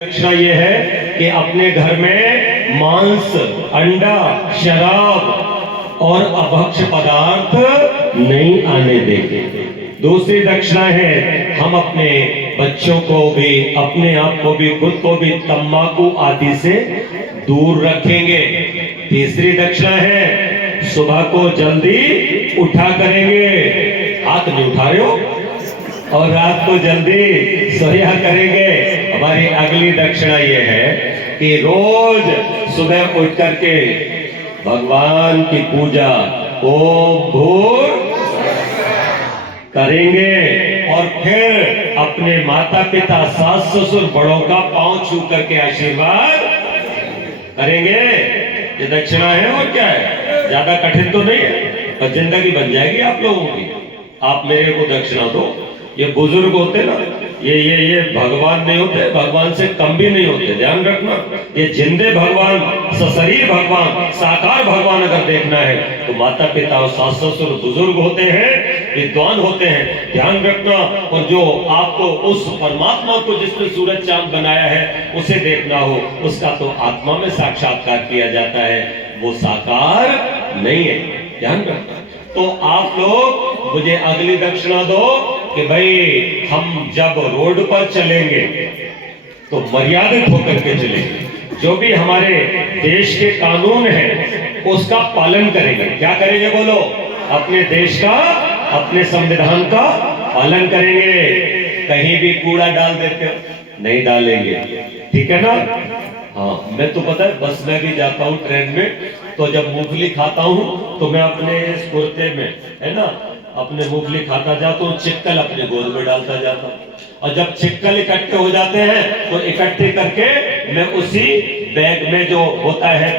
दक्षिणा ये है कि अपने घर में मांस, अंडा, शराब और अभक्ष्य पदार्थ नहीं आने देंगे। दूसरी दक्षिणा है हम अपने बच्चों को भी, अपने आप को भी, खुद को भी तंबाकू आदि से दूर रखेंगे। तीसरी दक्षिणा है सुबह को जल्दी उठा करेंगे, हाथ नहीं उठा रहे हो, और रात को जल्दी सोया करेंगे। हमारी अगली दक्षिणा यह है कि रोज सुबह उठ करके भगवान की पूजा ओम भूर करेंगे और फिर अपने माता पिता, सास ससुर, बड़ों का पांव छू करके आशीर्वाद करेंगे। ये दक्षिणा है और क्या है, ज्यादा कठिन तो नहीं है और जिंदगी बन जाएगी आप लोगों की। आप मेरे को दक्षिणा दो। ये बुजुर्ग होते ना, ये भगवान नहीं होते, भगवान से कम भी नहीं होते, ध्यान रखना। ये जिंदे भगवान, सशरीर भगवान, साकार भगवान अगर देखना है तो माता पिता और सास ससुर बुजुर्ग होते हैं, विद्वान होते हैं, ध्यान रखना। और जो आपको उस परमात्मा को जिसने सूरज चांद बनाया है उसे देखना हो, उसका तो आत्मा में साक्षात्कार किया जाता है, वो साकार नहीं है, ध्यान रखना। तो आप लोग मुझे अगली दक्षिणा दो कि भाई हम जब रोड पर चलेंगे तो मर्यादित होकर के चलेंगे। जो भी हमारे देश के कानून है उसका पालन करेंगे। क्या करेंगे बोलो? अपने देश का, अपने संविधान का पालन करेंगे। कहीं भी कूड़ा डाल देते हो, नहीं डालेंगे, ठीक है ना? हाँ, मैं तो पता है बस में भी जाता हूँ, ट्रेन में, तो जब मूंगफली खाता हूँ तो मैं अपने इस कुर्ते में, है ना, अपने मूंगफली खाता जाता हूँ, चिक्कल अपने गोद में डालता जाता हूँ। और जब चिक्कल इकट्ठे हो जाते हैं तो इकट्ठे करके मैं उसी बैग में जो होता है,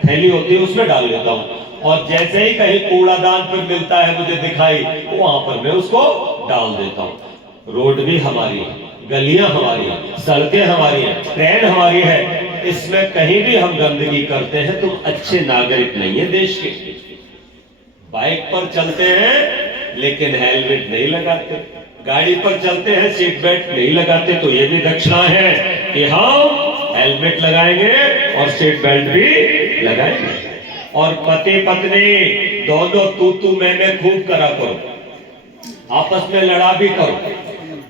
थैली होती है, उसमें डाल लेता हूँ। और जैसे ही कहीं कूड़ादान पर मिलता है मुझे दिखाई, तो वहां पर मैं उसको डाल देता हूँ। रोड भी हमारी है, गलियां हमारी हैं, सड़कें हमारी हैं, ट्रेन हमारी है, इसमें कहीं भी हम गंदगी करते हैं तो अच्छे नागरिक नहीं है देश के। बाइक पर चलते हैं लेकिन हेलमेट नहीं लगाते, गाड़ी पर चलते हैं सीट बेल्ट नहीं लगाते, तो ये भी दक्षिणा है कि हम हेलमेट लगाएंगे और सीट बेल्ट भी लगाएंगे। और पति पत्नी दोनों तू मैं खूब करा करो, आपस में लड़ा भी करो।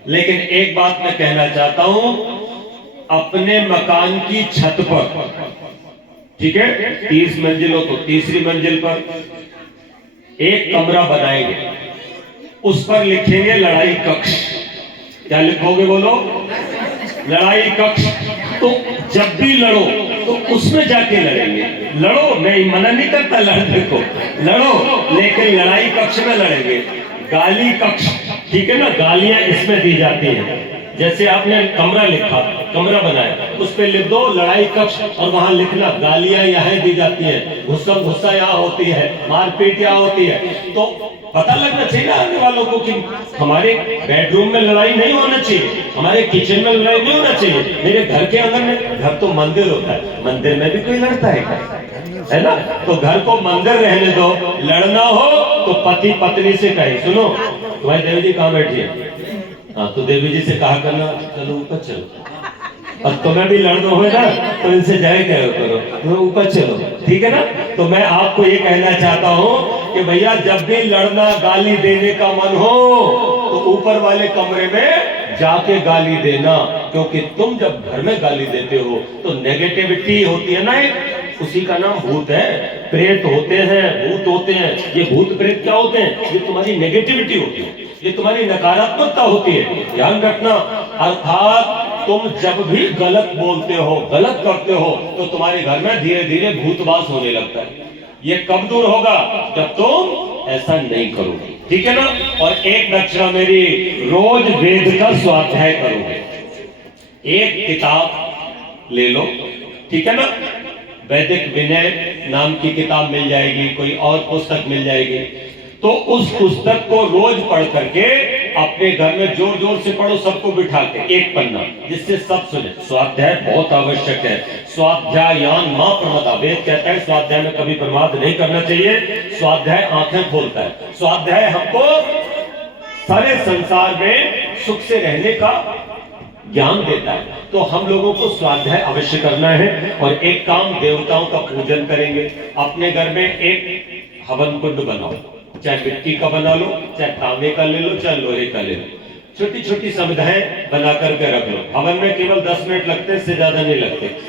लेकिन एक बात मैं कहना चाहता हूं, अपने मकान की छत पर, ठीक है, 30 मंजिल हो तो तीसरी मंजिल पर एक कमरा बनाएंगे, उस पर लिखेंगे लड़ाई कक्ष। क्या लिखोगे बोलो? लड़ाई कक्ष। तो जब भी लड़ो तो उसमें जाके लड़ेंगे। लड़ो, मैं मना नहीं करता लड़ने को, लड़ो, लेकिन लड़ाई कक्ष में लड़ेंगे। गाली कक्ष, ठीक है ना, गालियां इसमें दी जाती हैं। जैसे आपने कमरा लिखा, कमरा बनाया, उस पे लिख दो लड़ाई कक्ष, और वहां लिखना गालियां यहाँ दी जाती है, गुस्सा यहाँ होती है, मारपीट यहाँ होती है। तो पता लगना चाहिए ना आने वालों को कि हमारे बेडरूम में लड़ाई नहीं होना चाहिए, हमारे किचन में लड़ाई नहीं होना चाहिए, मेरे घर के अंदर में, घर तो मंदिर होता है, मंदिर में भी कोई लड़ता है ना? तो घर को मंदिर रहने दो। लड़ना हो तो पति पत्नी से कहे, सुनो तुम्हारी देवी जी कहाँ बैठी है, हाँ तो देवी जी से कहा करना चलो ऊपर चलो, और तुम्हें भी लड़ना हो ना तो इनसे जय करो, तो ऊपर चलो, ठीक है ना? तो मैं आपको ये कहना चाहता हूँ कि भैया जब भी लड़ना, गाली देने का मन हो तो ऊपर वाले कमरे में जाके गाली देना, क्योंकि तुम जब घर में गाली देते हो तो नेगेटिविटी होती है ना, एक उसी का नाम भूत है, प्रेत होते हैं, भूत होते हैं। ये भूत प्रेत क्या होते हैं? ये तुम्हारी नेगेटिविटी होती है, ये तुम्हारी नकारात्मकता होती है, ध्यान रखना। अर्थात तुम जब भी गलत बोलते हो, गलत करते हो, तो तुम्हारे घर में धीरे धीरे भूतवास होने लगता है। ये कब दूर होगा? जब तुम ऐसा नहीं करोगे, ठीक है ना? और एक दक्षिणा मेरी, रोज वेद का स्वाध्याय करोगे। एक किताब ले लो, ठीक है ना, वैदिक विनय नाम की किताब मिल जाएगी, कोई और पुस्तक मिल जाएगी, तो उस पुस्तक को रोज पढ़ करके अपने घर में जोर जोर से पढ़ो, सबको बिठा के एक पन्ना, जिससे सब सुने। स्वाध्याय बहुत आवश्यक है। स्वाध्यायान मां प्रमदा, वेद कहता है स्वाध्याय में कभी प्रमाद नहीं करना चाहिए। स्वाध्याय आंखें खोलता है। स्वाध्याय हमको सारे संसार में सुख से रहने का ज्ञान देता है। तो हम लोगों को स्वाध्याय अवश्य करना है। और एक काम, देवताओं का पूजन करेंगे। अपने घर में एक हवन कुंड बनाओ, चाहे मिट्टी का बना लो, चाहे तांबे का ले लो, चाहे लोहे का ले लो। छोटी छोटी सुविधाएं बना करके रख लो। हवन में केवल 10 मिनट लगते हैं, इससे ज्यादा नहीं लगते।